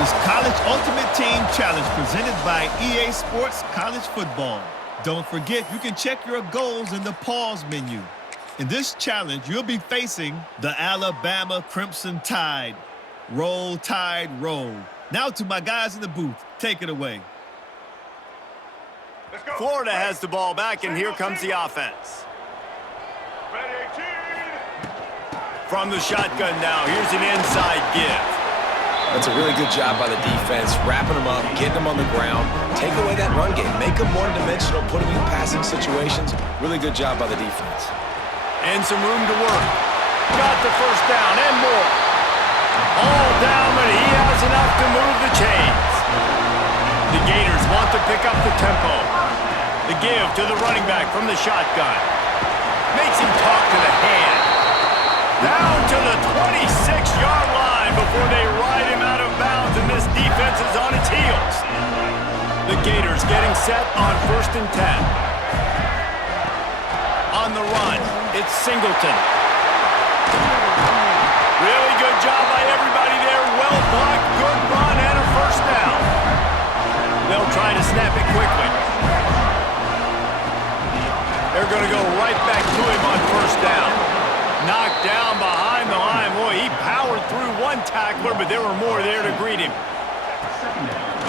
is College Ultimate Team Challenge presented by EA Sports College Football. Don't forget, you can check your goals in the pause menu. In this challenge, you'll be facing the Alabama Crimson Tide. Roll, Tide, roll. Now to my guys in the booth. Take it away. Florida has the ball back, and here comes the offense. From the shotgun now, here's an inside give. That's a really good job by the defense, wrapping them up, getting them on the ground, take away that run game, make them one-dimensional, put them in passing situations. Really good job by the defense. And some room to work. Got the first down and more. All down, but he has enough to move the chains. The Gators want to pick up the tempo. The give to the running back from the shotgun. Makes him talk to the hand. Down to the 26-yard line before they ride him out of bounds, and this defense is on its heels. The Gators getting set on 1st and 10. On the run, it's Singleton. Really good job by everybody there. Well blocked, good run, and a first down. They'll try to snap it quickly. They're going to go right back to him on 1st down. Knocked down behind the line. Boy, he powered through one tackler, but there were more there to greet him.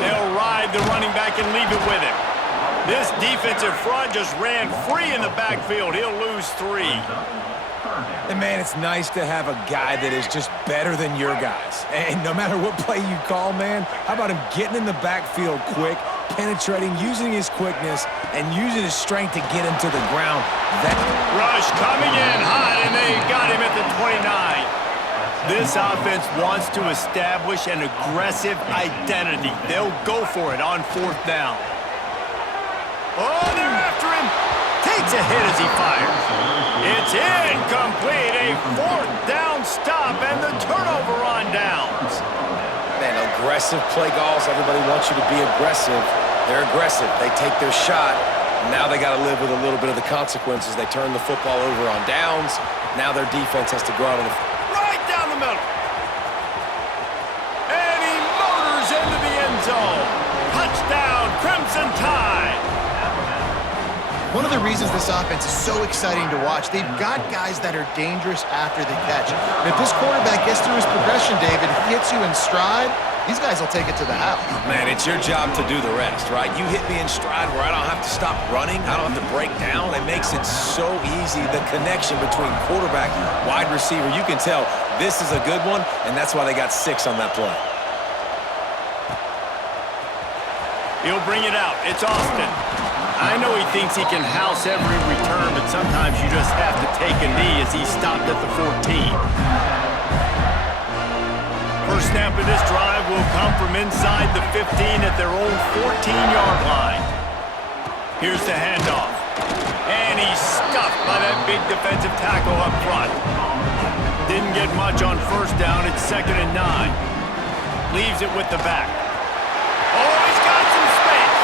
They'll ride the running back and leave it with him. This defensive front just ran free in the backfield. He'll lose 3. And, man, it's nice to have a guy that is just better than your guys. And no matter what play you call, man, how about him getting in the backfield quick, penetrating, using his quickness, and using his strength to get him to the ground. Rush coming in hot, and they got him at the 29. This offense wants to establish an aggressive identity. They'll go for it on 4th down. Oh, they're after him. Takes a hit as he fires. It's incomplete. A 4th down stop and the turnover on downs. Man, aggressive play calls. Everybody wants you to be aggressive. They're aggressive. They take their shot. Now they got to live with a little bit of the consequences. They turn the football over on downs. Now their defense has to go out on the... Right down the middle. And he motors into the end zone. Touchdown, Crimson Tide. One of the reasons this offense is so exciting to watch, they've got guys that are dangerous after the catch. And if this quarterback gets through his progression, David, hits you in stride, these guys will take it to the house. Man, it's your job to do the rest, right? You hit me in stride where I don't have to stop running. I don't have to break down. It makes it so easy, the connection between quarterback, wide receiver. You can tell this is a good one, and that's why they got 6 on that play. He'll bring it out. It's Austin. I know he thinks he can house every return, but sometimes you just have to take a knee as he stopped at the 14. First snap of this drive will come from inside the 15 at their own 14-yard line. Here's the handoff. And he's stuffed by that big defensive tackle up front. Didn't get much on 1st down. It's 2nd and 9. Leaves it with the back. Oh, he's got some space.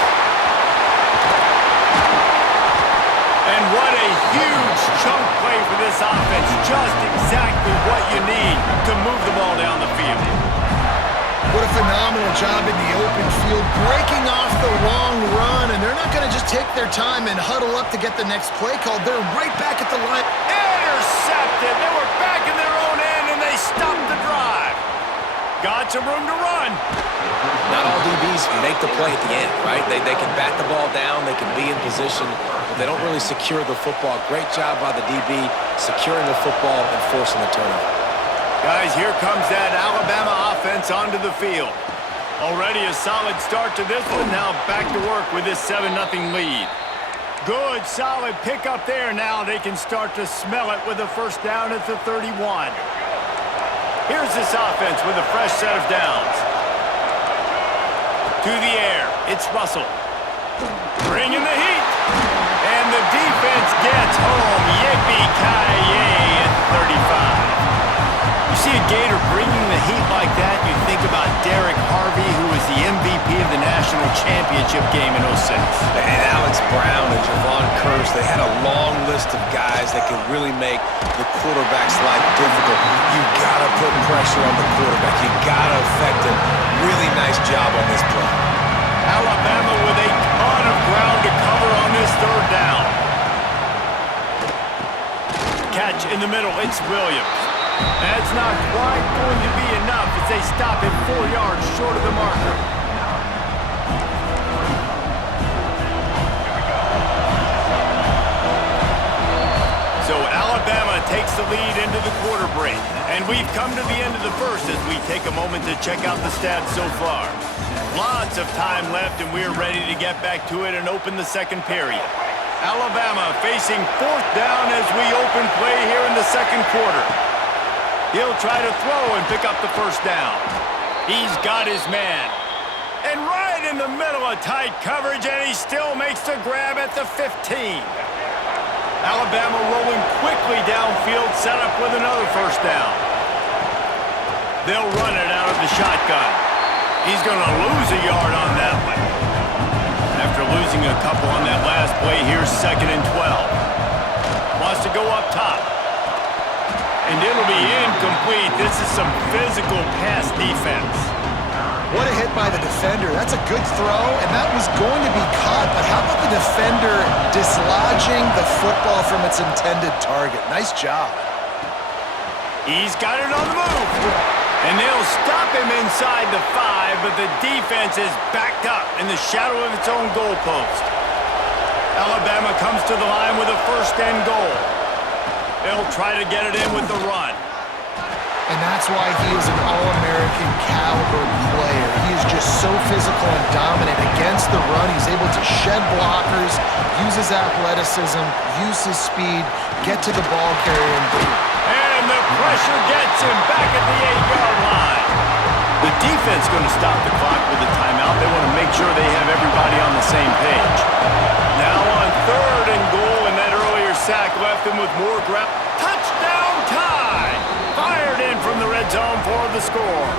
And what a huge chunk play for this offense. Just exactly what you need to move the ball down the field. What a phenomenal job in the open field, breaking off the long run, and they're not going to just take their time and huddle up to get the next play called. They're right back at the line. Intercepted. They were back in their own end, and they stopped the drive. Got some room to run. Not all DBs make the play at the end, right? They can bat the ball down, they can be in position, but they don't really secure the football. Great job by the DB securing the football and forcing the turnover. Guys, here comes that Alabama offense onto the field. Already a solid start to this one. Now back to work with this 7-0 lead. Good, solid pickup there. Now they can start to smell it with a first down at the 31. Here's this offense with a fresh set of downs. To the air, it's Russell. Bringing the heat. And the defense gets home. Yippee-ki-yay at 35. You see a Gator bringing the heat like that, you think think about Derek Harvey, who was the MVP of the national championship game in '06. And Alex Brown and Javon Curse, they had a long list of guys that could really make the quarterback's life difficult. You gotta put pressure on the quarterback. You gotta affect him. Really nice job on this play. Alabama with a ton of ground to cover on this third down. Catch in the middle, it's Williams. That's not quite going to be enough as they stop him 4 yards short of the marker. So Alabama takes the lead into the quarter break. And we've come to the end of the first as we take a moment to check out the stats so far. Lots of time left and we're ready to get back to it and open the second period. Alabama facing fourth down as we open play here in the second quarter. He'll try to throw and pick up the first down. He's got his man. And right in the middle of tight coverage, and he still makes the grab at the 15. Alabama rolling quickly downfield, set up with another first down. They'll run it out of the shotgun. He's going to lose a yard on that one. After losing a couple on that last play, here's 2nd and 12. Wants to go up top. And it'll be incomplete. This is some physical pass defense. What a hit by the defender. That's a good throw, and that was going to be caught. But how about the defender dislodging the football from its intended target? Nice job. He's got it on the move. And they'll stop him inside the 5, but the defense is backed up in the shadow of its own goalpost. Alabama comes to the line with a 1st and goal. They'll try to get it in with the run. And that's why he is an All-American caliber player. He is just so physical and dominant against the run. He's able to shed blockers, use his athleticism, use his speed, get to the ball carrier. And the pressure gets him back at the 8-yard line. The defense going to stop the clock with a timeout. They want to make sure they have everybody on the same page. Now on 3rd and goal, and that earlier sack left them with more ground. Touchdown tie! Fired in from the red zone for the score.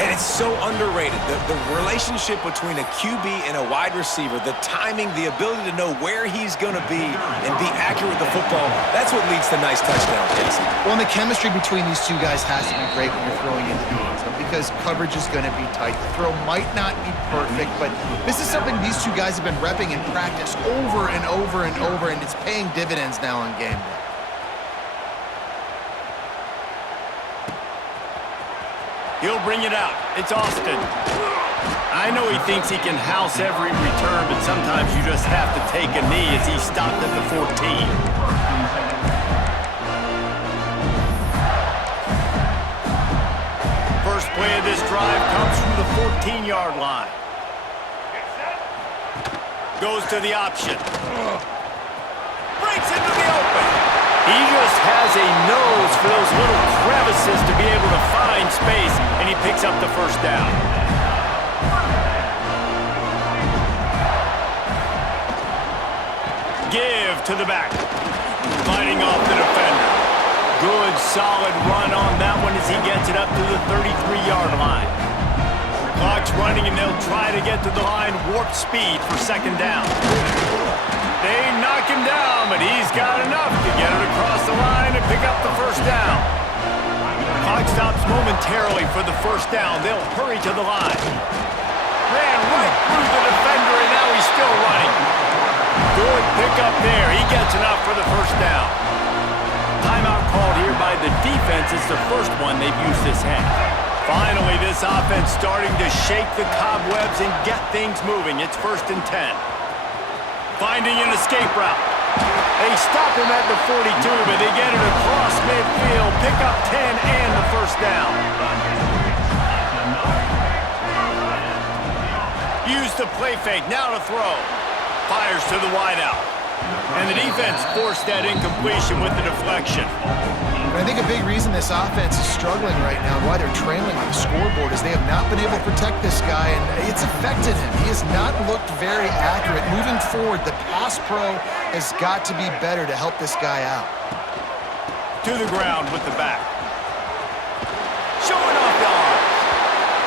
And it's so underrated. The relationship between a QB and a wide receiver, the timing, the ability to know where he's going to be and be accurate with the football, that's what leads to nice touchdowns, Jason. Well, and the chemistry between these two guys has to be great when you're throwing into the end zone because coverage is going to be tight. The throw might not be perfect, but this is something these two guys have been repping in practice over and over and over, and it's paying dividends now on game day. He'll bring it out. It's Austin. I know he thinks he can house every return, but sometimes you just have to take a knee as he stopped at the 14. First play of this drive comes from the 14-yard line. Goes to the option. Breaks into the open. He just has a nose for those little crevices to be able to find space, and he picks up the first down. Give to the back. Fighting off the defender. Good, solid run on that one as he gets it up to the 33-yard line. Clock's running, and they'll try to get to the line warp speed for 2nd down. They knock him down, but he's got enough to get it across the line and pick up the first down. Clock stops momentarily for the first down. They'll hurry to the line. Ran right through the defender, and now he's still running. Good pickup there. He gets enough for the first down. Timeout called here by the defense. It's the first one they've used this half. Finally, this offense starting to shake the cobwebs and get things moving. It's 1st and 10. Finding an escape route. They stop him at the 42, but they get it across midfield. Pick up 10 and the first down. Use the play fake, now to throw. Fires to the wideout. And the defense forced that incompletion with the deflection. And I think a big reason this offense is struggling right now and why they're trailing on the scoreboard is they have not been able to protect this guy, and it's affected him. He has not looked very accurate. Moving forward, the pass pro has got to be better to help this guy out. To the ground with the back. Showing off the arm.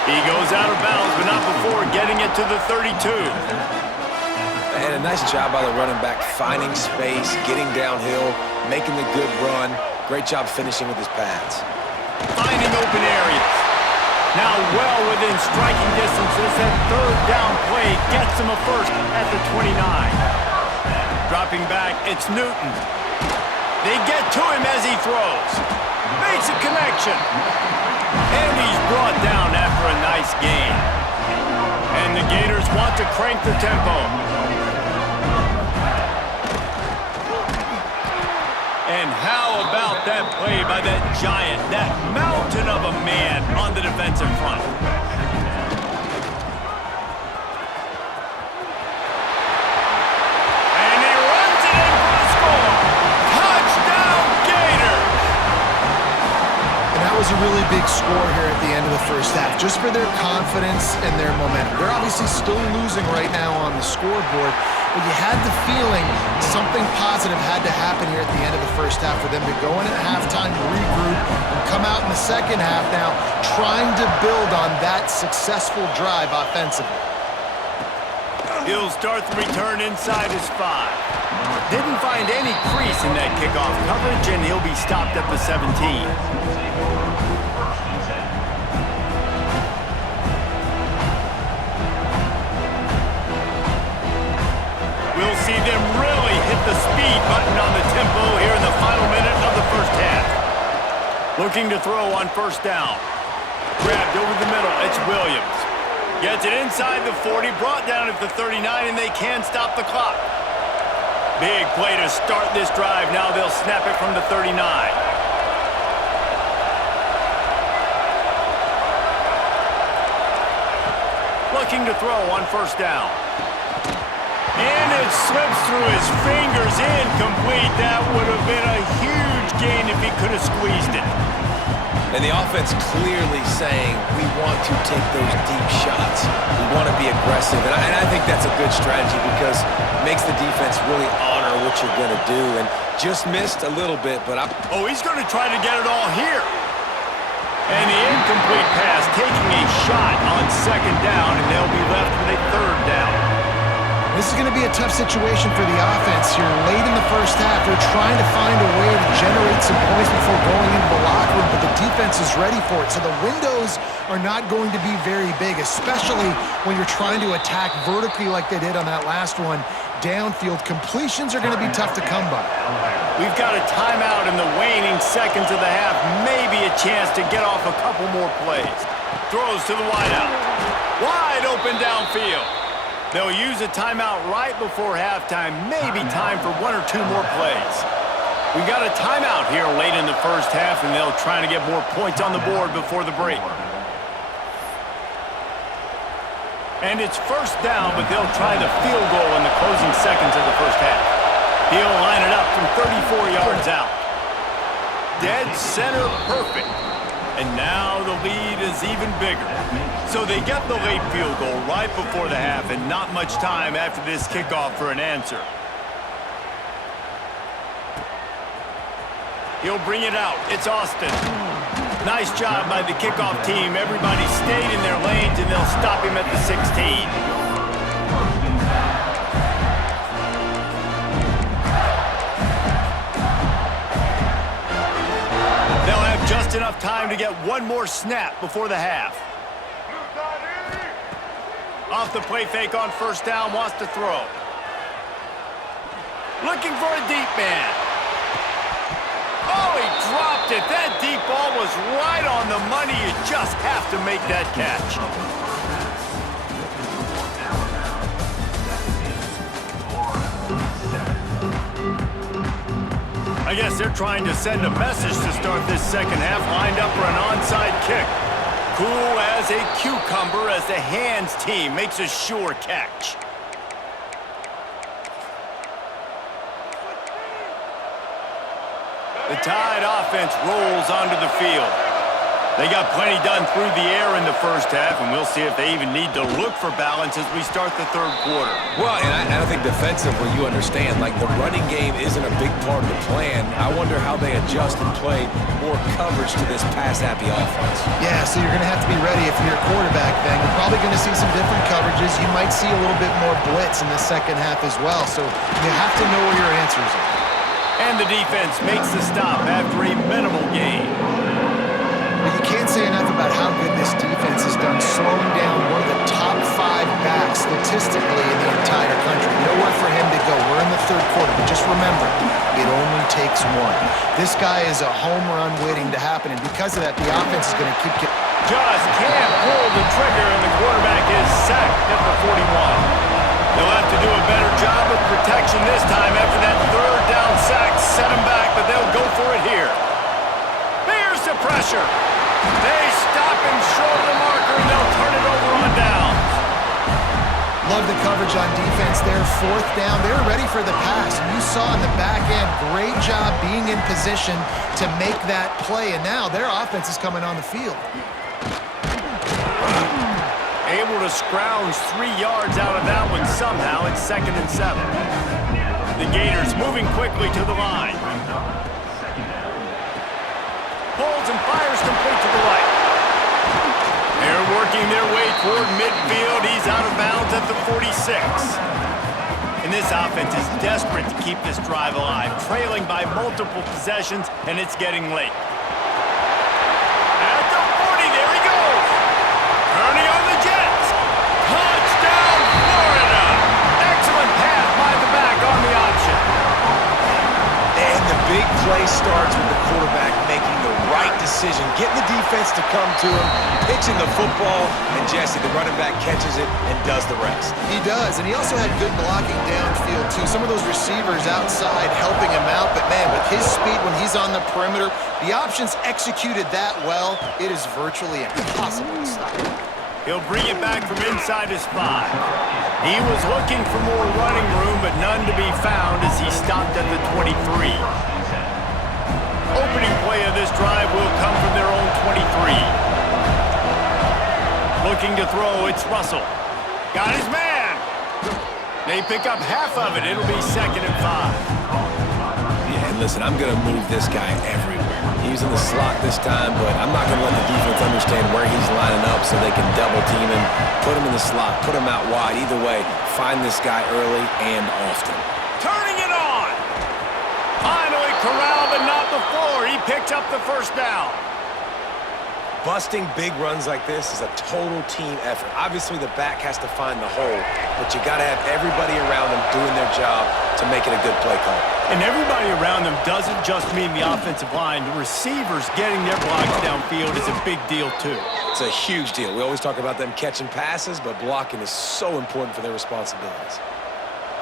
He goes out of bounds, but not before getting it to the 32. And a nice job by the running back, finding space, getting downhill, making the good run. Great job finishing with his pads. Finding open areas. Now well within striking distance as that third down play gets him a first at the 29. Dropping back, it's Newton. They get to him as he throws. Makes a connection. And he's brought down after a nice gain. And the Gators want to crank the tempo. And how about that play by that giant, that mountain of a man on the defensive front? And he runs it in for a score. Touchdown, Gators! And that was a really big score here at the end of the first half, just for their confidence and their momentum. They're obviously still losing right now on the scoreboard, but you had the feeling something positive had to happen here at the end of the first half for them to go in at halftime, regroup, and come out in the second half now trying to build on that successful drive offensively. He'll start the return inside his 5. Didn't find any crease in that kickoff coverage, and he'll be stopped at the 17. We'll see them really hit the speed button on the tempo here in the final minute of the first half. Looking to throw on first down. Grabbed over the middle, it's Williams. Gets it inside the 40, brought down at the 39, and they can stop the clock. Big play to start this drive. Now they'll snap it from the 39. Looking to throw on first down. And it slips through his fingers, incomplete. That would have been a huge gain if he could have squeezed it. And the offense clearly saying, we want to take those deep shots. We want to be aggressive. And I think that's a good strategy because it makes the defense really honor what you're going to do. And just missed a little bit, but oh, he's going to try to get it all here. And the incomplete pass taking a shot on second down, and they'll be left with a third down. This is going to be a tough situation for the offense here. Late in the first half, they're trying to find a way to generate some points before going into the locker room, but the defense is ready for it. So the windows are not going to be very big, especially when you're trying to attack vertically like they did on that last one. Downfield completions are going to be tough to come by. We've got a timeout in the waning seconds of the half. Maybe a chance to get off a couple more plays. Throws to the wideout. Wide open downfield. They'll use a timeout right before halftime. Maybe time for 1 or 2 more plays. We got a timeout here late in the first half, and they'll try to get more points on the board before the break. And it's first down, but they'll try the field goal in the closing seconds of the first half. He'll line it up from 34 yards out. Dead center perfect. And now the lead is even bigger. So they get the late field goal right before the half, and not much time after this kickoff for an answer. He'll bring it out. It's Austin. Nice job by the kickoff team. Everybody stayed in their lanes, and they'll stop him at the 16. Just enough time to get one more snap before the half. Off the play fake on first down, wants to throw. Looking for a deep man. Oh, he dropped it. That deep ball was right on the money. You just have to make that catch. I guess they're trying to send a message to start this second half. Lined up for an onside kick. Cool as a cucumber as the hands team makes a sure catch. The Tide offense rolls onto the field. They got plenty done through the air in the first half, and we'll see if they even need to look for balance as we start the third quarter. Well, and I think defensively, you understand, like the running game isn't a big part of the plan. I wonder how they adjust and play more coverage to this pass-happy offense. Yeah, so you're going to have to be ready if you're a quarterback then. You're probably going to see some different coverages. You might see a little bit more blitz in the second half as well, so you have to know where your answers are. And the defense makes the stop after a minimal gain. But you can't say enough about how good this defense has done slowing down one of the top 5 backs statistically in the entire country. Nowhere for him to go. We're in the third quarter, but just remember, it only takes one. This guy is a home run waiting to happen, and because of that, the offense is going to keep getting... Just can't pull the trigger, and the quarterback is sacked at the 41. They'll have to do a better job of protection this time after that third down sack set him back, but they'll go for it here. Here's the pressure. They stop him short of the marker, and they'll turn it over on downs. Love the coverage on defense there. 4th down. They're ready for the pass. You saw in the back end, great job being in position to make that play, and now their offense is coming on the field. Able to scrounge 3 yards out of that one somehow. It's 2nd and 7. The Gators moving quickly to the line. Pulls and fires complete to the right. They're working their way toward midfield. He's out of bounds at the 46. And this offense is desperate to keep this drive alive, trailing by multiple possessions, and it's getting late. At the 40, there he goes. Turning on the Jets. Touchdown, Florida. Excellent pass by the back on the option. And the big play starts with the quarterback making the right decision, getting the defense to come to him, pitching the football, and Jesse, the running back, catches it and does the rest. He does, and he also had good blocking downfield, too. Some of those receivers outside helping him out, but, man, with his speed when he's on the perimeter, the options executed that well, it is virtually impossible to stop. He'll bring it back from inside his 5. He was looking for more running room, but none to be found as he stopped at the 23. Opening play of this drive will come from their own 23. Looking to throw, it's Russell. Got his man. They pick up half of it. It'll be 2nd and 5. Yeah, and listen, I'm going to move this guy everywhere. He's in the slot this time, but I'm not going to let the defense understand where he's lining up so they can double team him, put him in the slot, put him out wide. Either way, find this guy early and often. Turning it on. Finally corralled, but not before. He picked up the first down. Busting big runs like this is a total team effort. Obviously, the back has to find the hole, but you got to have everybody around them doing their job to make it a good play call. And everybody around them doesn't just mean the offensive line. The receivers getting their blocks downfield is a big deal, too. It's a huge deal. We always talk about them catching passes, but blocking is so important for their responsibilities.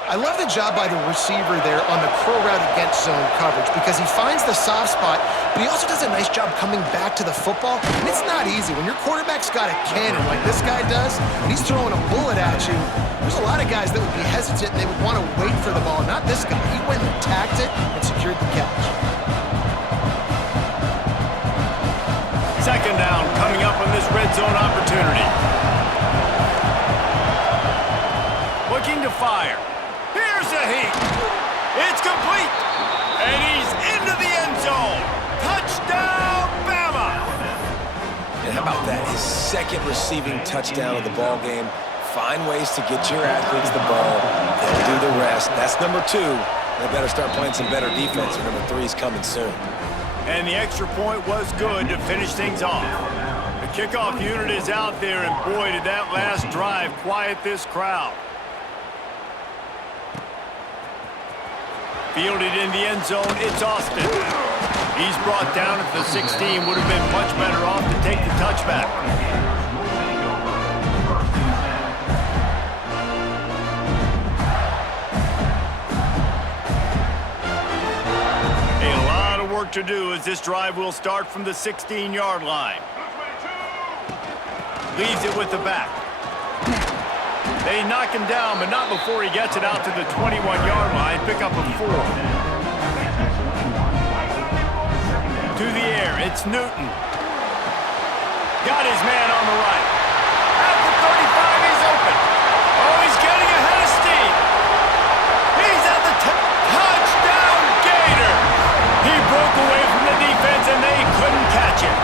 I love the job by the receiver there on the crow route against zone coverage because he finds the soft spot, but he also does a nice job coming back to the football, and it's not easy. When your quarterback's got a cannon like this guy does, and he's throwing a bullet at you, there's a lot of guys that would be hesitant and they would want to wait for the ball. Not this guy. He went and attacked it and secured the catch. 2nd down coming up on this red zone opportunity. Looking to fire. Here's a heat. It's complete. And he's into the end zone. Touchdown, Bama. And how about that? His 2nd receiving touchdown of the ball game. Find ways to get your athletes the ball. They'll do the rest. That's number 2. They better start playing some better defense, or number 3 is coming soon. And the extra point was good to finish things off. The kickoff unit is out there, and boy, did that last drive quiet this crowd. Fielded in the end zone, it's Austin. He's brought down at the 16. Would have been much better off to take the touchback. A lot of work to do as this drive will start from the 16-yard line. Leaves it with the back. They knock him down, but not before he gets it out to the 21-yard line. Pick up a 4. To the air, it's Newton. Got his man on the right. At the 35, he's open. Oh, he's getting ahead of steam. He's at the touchdown, Gator. He broke away from the defense, and they couldn't catch him.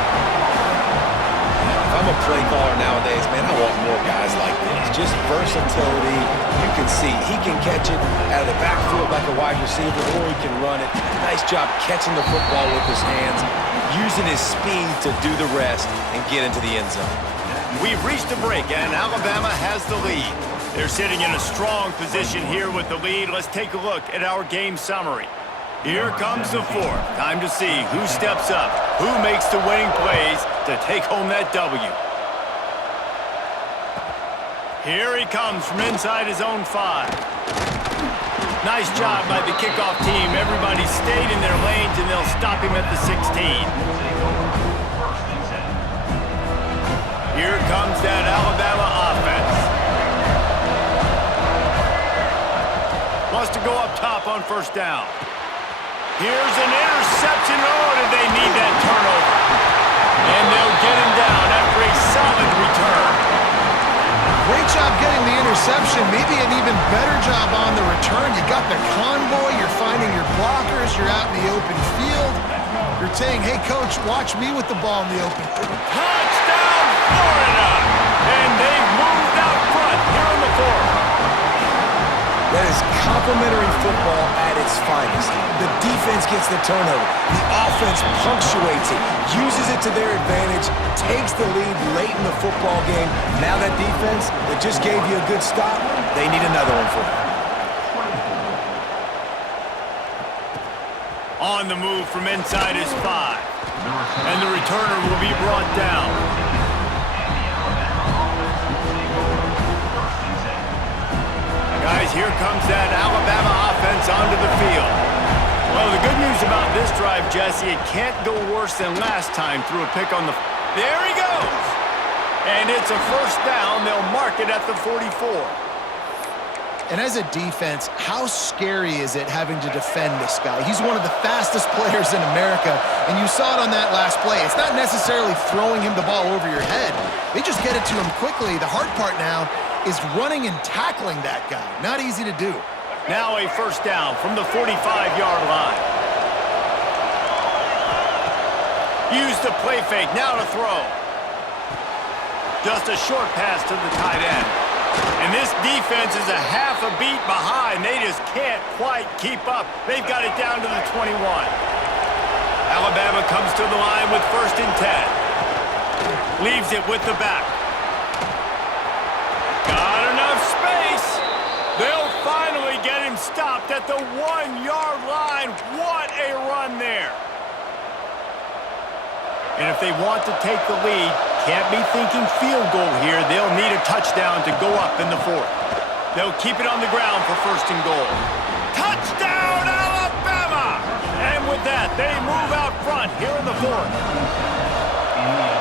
If I'm a play caller nowadays, man, I want more guys like this. Just versatility. You can see he can catch it out of the backfield like a wide receiver, or he can run it. Nice job catching the football with his hands, using his speed to do the rest and get into the end zone. We've reached a break, and Alabama has the lead. They're sitting in a strong position here with the lead. Let's take a look at our game summary. Here comes the fourth. Time to see who steps up, who makes the winning plays to take home that W. Here he comes from inside his own 5. Nice job by the kickoff team. Everybody stayed in their lanes, and they'll stop him at the 16. Here comes that Alabama offense. Wants to go up top on first down. Here's an interception. Oh, did they need that turnover? And they'll get him down after a solid return. Great job getting the interception. Maybe an even better job on the return. You got the convoy. You're finding your blockers. You're out in the open field. You're saying, hey, coach, watch me with the ball in the open field. Touchdown, Florida! And they've moved out front here on the fourth. That is complimentary football at its finest. The defense gets the turnover. The offense punctuates it, uses it to their advantage, takes the lead late in the football game. Now that defense that just gave you a good stop, they need another one for them. On the move from inside his 5. And the returner will be brought down. Guys, here comes that Alabama offense onto the field. Well, the good news about this drive, Jesse, it can't go worse than last time through a pick on the... There he goes! And it's a first down. They'll mark it at the 44. And as a defense, how scary is it having to defend this guy? He's one of the fastest players in America, and you saw it on that last play. It's not necessarily throwing him the ball over your head. They just get it to him quickly. The hard part now is running and tackling that guy. Not easy to do. Now a first down from the 45-yard line. Use the play fake, now to throw. Just a short pass to the tight end. And this defense is a half a beat behind. They just can't quite keep up. They've got it down to the 21. Alabama comes to the line with 1st and 10. Leaves it with the back. Got enough space. They'll finally get him stopped at the 1-yard line. What a run there. And if they want to take the lead, can't be thinking field goal here. They'll need a touchdown to go up in the 4th. They'll keep it on the ground for 1st and goal. Touchdown, Alabama! And with that, they move out front here in the 4th.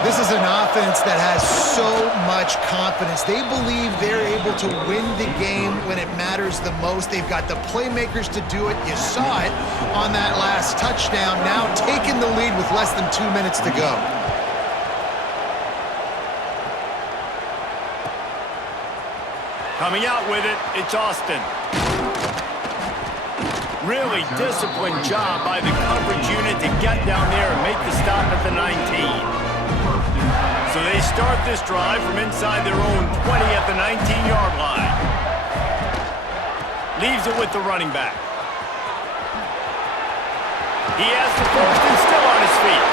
This is an offense that has so much confidence. They believe they're able to win the game when it matters the most. They've got the playmakers to do it. You saw it on that last touchdown. Now taking the lead with less than 2 minutes to go. Coming out with it, it's Austin. Really disciplined job by the coverage unit to get down there and make the stop at the 19. So they start this drive from inside their own 20 at the 19-yard line. Leaves it with the running back. He has the 1st and still on his feet.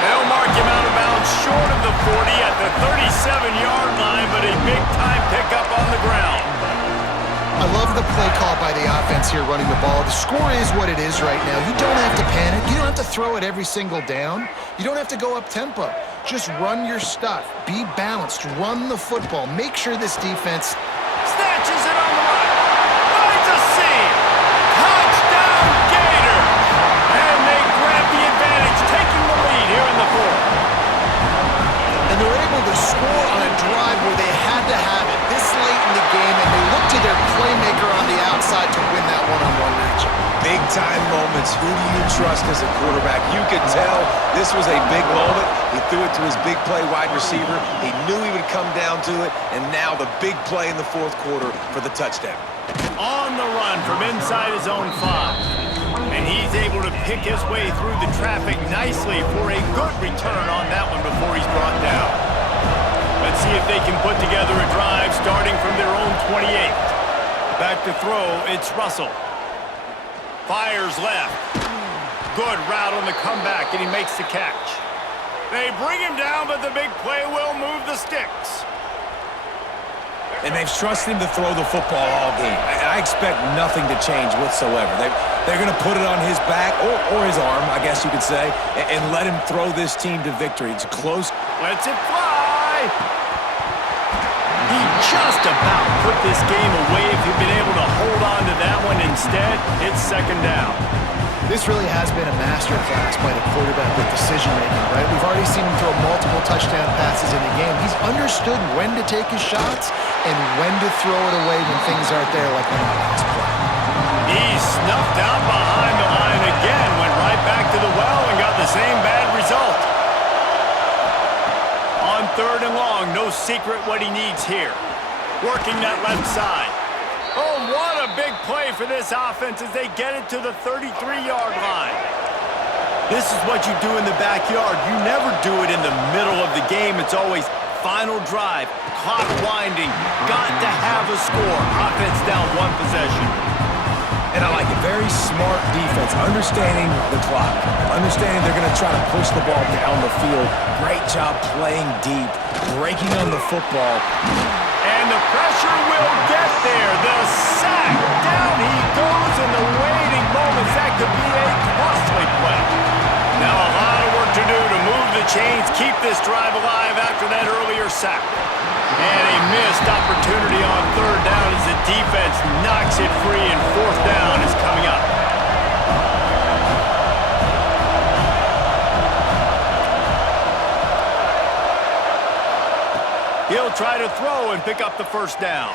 They'll mark him out of bounds short of the 40 at the 37-yard line, but a big-time pickup on the ground. I love the play call by the offense here running the ball. The score is what it is right now. You don't have to panic. You don't have to throw it every single down. You don't have to go up-tempo. Just run your stuff. Be balanced. Run the football. Make sure this defense... Snatches it on the right. Finds a seam. Touchdown, Gators! And they grab the advantage, taking the lead here in the 4th. And they're able to score on a drive where they had to have it this late in the game, and they look to their playmaker on the outside to win that one-on-one matchup. big-time moments, who do you trust as a quarterback? You could tell this was a big moment. He threw it to his big play wide receiver. He knew he would come down to it, and now the big play in the fourth quarter for the touchdown. On the run from inside his own 5. And he's able to pick his way through the traffic nicely for a good return on that one before he's brought down. Let's see if they can put together a drive starting from their own 28. Back to throw, it's Russell. Fires left. Good route on the comeback, and he makes the catch. They bring him down, but the big play will move the sticks. And they've trusted him to throw the football all game. I expect nothing to change whatsoever. They're going to put it on his back, or his arm, I guess you could say, and let him throw this team to victory. It's close. Lets it fly. He just about put this game away if he'd been able to hold on to that one. Instead, it's second down. This really has been a masterclass by the quarterback with decision-making, right? We've already seen him throw multiple touchdown passes in the game. He's understood when to take his shots and when to throw it away when things aren't there, like on that last play. He snuffed out behind the line again, went right back to the well and got the same bad result. On third and long, no secret what he needs here. Working that left side. Oh, what a big play for this offense as they get it to the 33-yard line. This is what you do in the backyard. You never do it in the middle of the game. It's always final drive, clock winding, got to have a score. Offense down one possession. And I like it. Very smart defense, understanding the clock, understanding they're going to try to push the ball down the field. Great job playing deep, breaking on the football. And the pressure will get there. The sack. Down he goes in the waiting moments. That could be a costly play. Now a lot of work to do to move the chains, keep this drive alive after that earlier sack. And a missed opportunity on third down as the defense knocks it free, and fourth down is coming up. He'll try to throw and pick up the first down.